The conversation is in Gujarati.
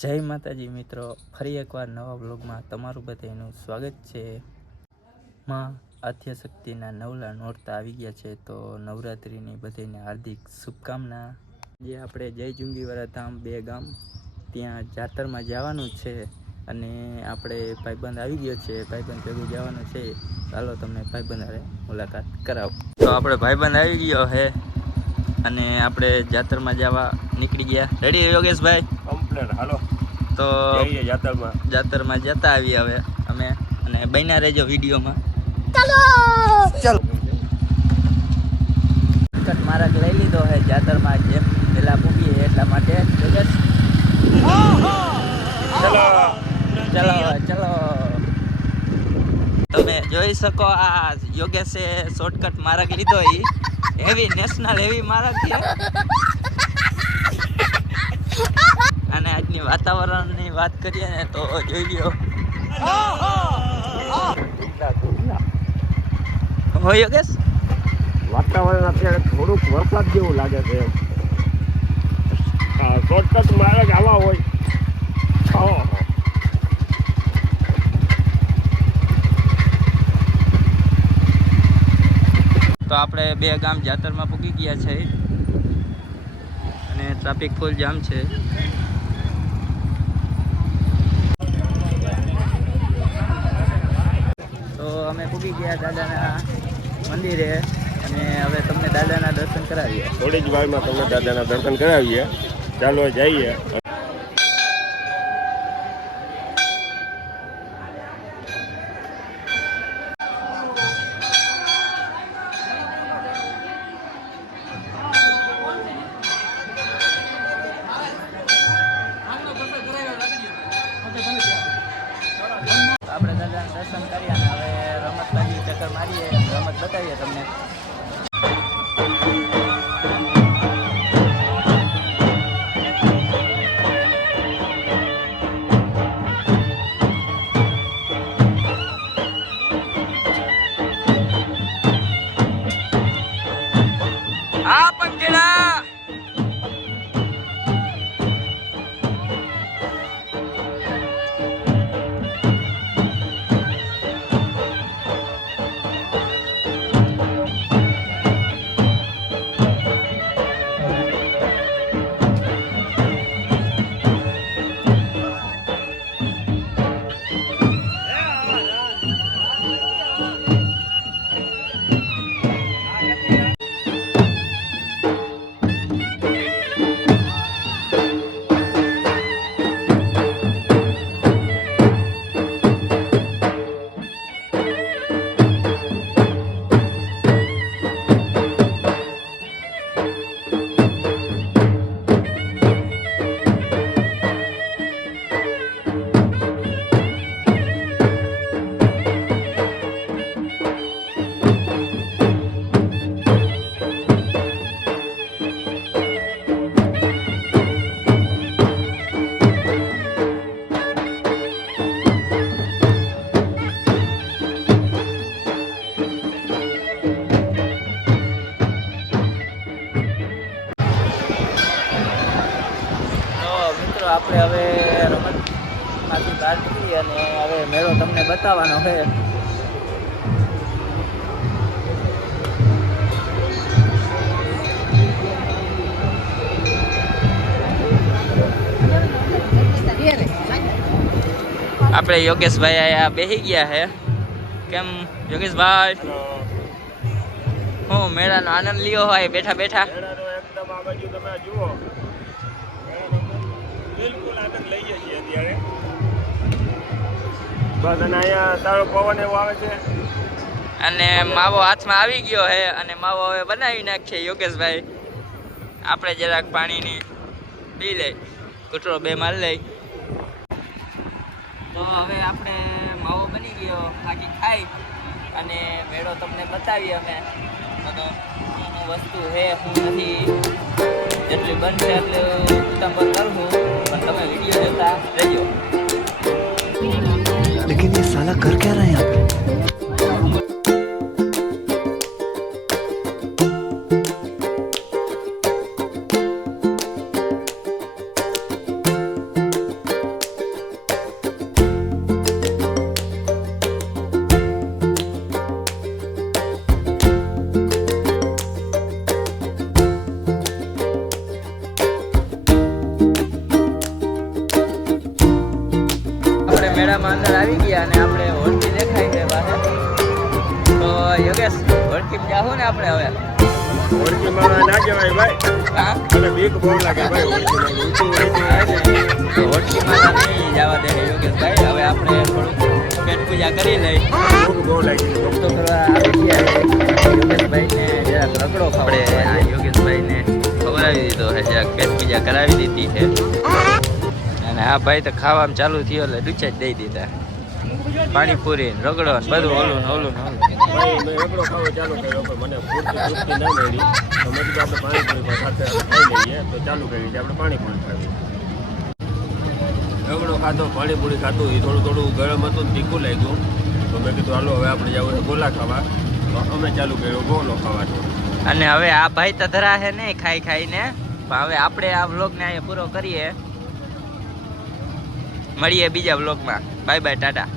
જય માતાજી મિત્રો, ફરી એકવાર નવા બ્લોગમાં તમારું બધાનું સ્વાગત છે. માં આદ્યશક્તિના નવલા નોરતા આવી ગયા છે, તો નવરાત્રિની બધાને હાર્દિક શુભકામના. જે આપણે જય જુંગીવાળા ધામ બે ગામ, ત્યાં જાતરમાં જવાનું છે અને આપણે ભાઈબંધ આવી ગયો છે, ભાઈબંધ ભેગું જવાનું છે. ચાલો તમને ભાઈબંધ હારે મુલાકાત કરાવો. તો આપણે ભાઈબંધ આવી ગયો હે અને આપણે જાતરમાં જવા નીકળી ગયા. રેડી યોગેશભાઈ? હાલો. તો જાતરમાં જાતરમાં જતા આવીએ હવે અમે. અને બન્યા રહેજો વિડીયોમાં. ચાલ! કટ મારક લઈ લીધો હે જાતરમાં જેમ પેલા મૂકીએ એટલા માટે. ચલો ચલો ચલો. તમે જોઈ શકો આ યોગેશે શોર્ટકટ મારક લીધો એ હેવી નેશનલ હેવી મારક છે અને આજની વાતાવરણની વાત કરીએ ને તો જોઈ લ્યો. હો યોગેશ વાતાવરણ અત્યારે થોડુંક વરસાદ જેવું લાગે છે શોર્ટકટ મારે જ આવા હોય. તો આપણે બે ગામ જાતરમાં પૂકી ગયા છે. અને ટ્રાફિક ફૂલ જામ છે તો અમે પૂગી ગયા દાદાના મંદિરે અને હવે તમને દાદાના દર્શન કરાવીએ. થોડી જ વારમાં તમને દાદાના દર્શન કરાવીએ. ચાલો જઈએ. આ પંખીડા હવે રમતમાંથી બહાર નીકળી અને હવે મેળો તમને બતાવવાનો છે. આપણે યોગેશભાઈ આયા બેસી ગયા છે. કેમ યોગેશભાઈ? હું મેળાનો આનંદ લ્યો હોય બેઠા બેઠા. એકદમ આ બાજુ તમે જુઓ. બિલકુલ આનંદ લઈએ છીએ અત્યારે. બસ અને અહીંયા સારો પવન એવો આવે છે? અને માવો હાથમાં આવી ગયો છે અને માવો હવે બનાવી નાખીએ યોગેશભાઈ. આપણે જરાક પાણીની પી લઈ કૂતરો બે માલ લઈ. તો હવે આપણે માવો બની ગયો બાકી ખાઈ. અને મેળો તમને બતાવી અમે. બધો શું વસ્તુ છે શું નથી. જેટલી બનશે એટલું ઉત્તમ કરું પણ તમે વીડિયો જોતા રહેજો અંદર આવી ગયા અને આપણે ઓળખી દેખાય છે બહાર તો યોગેશ હોટકી જાહું ને આપણે હવે. ઓળખી મારા ના કહેવાય ભાઈ. હા? મને બીક બહુ લાગે ભાઈ. તો હોટકીમાં નહીં જવા દે યોગેશભાઈ હવે. આપણે થોડુંક પેટ પૂજા કરી લઈ બહુ લાગી ભક્તો કરવા આવી ગયા યોગેશભાઈને જરાક રગડો ખાવડે આ યોગેશભાઈને ખવડાવી દીધો છે જરાક પેટ પૂજા કરાવી દીધી છે. અને આ ભાઈ તો ખાવામાં ચાલુ થયો એટલે ડૂચા જ દઈ દીધા. પાણીપુરી ને રગડો ને બધું ઓલું ને ઓલું ને એકડો ખાવો ચાલુ કર્યો પણ મને પૂરતી તૃપ્તિ ના મળી. તો મેં કીધું આપણે પાણીપુરી સાથે ખાઈ લઈએ તો ચાલુ કરી છે આપણે પાણીપુરી ખાવી. રગડો ખાધો પાણીપુરી ખાધું એ થોડું થોડું ગરમ હતું ને તીખું લાગ્યું. તો મેં કીધું હાલો હવે આપણે જવું ગોલા ખાવા. તો અમે ચાલુ કર્યો ગોલો ખાવાનો. અને હવે આ ભાઈ તો ધરા છે નહીં ખાઈ ખાઈને. પણ હવે આપણે આ વ્લોગને અહીંયા પૂરો કરીએ. મળીએ બીજા બ્લોગમાં બાય બાય ટાટા.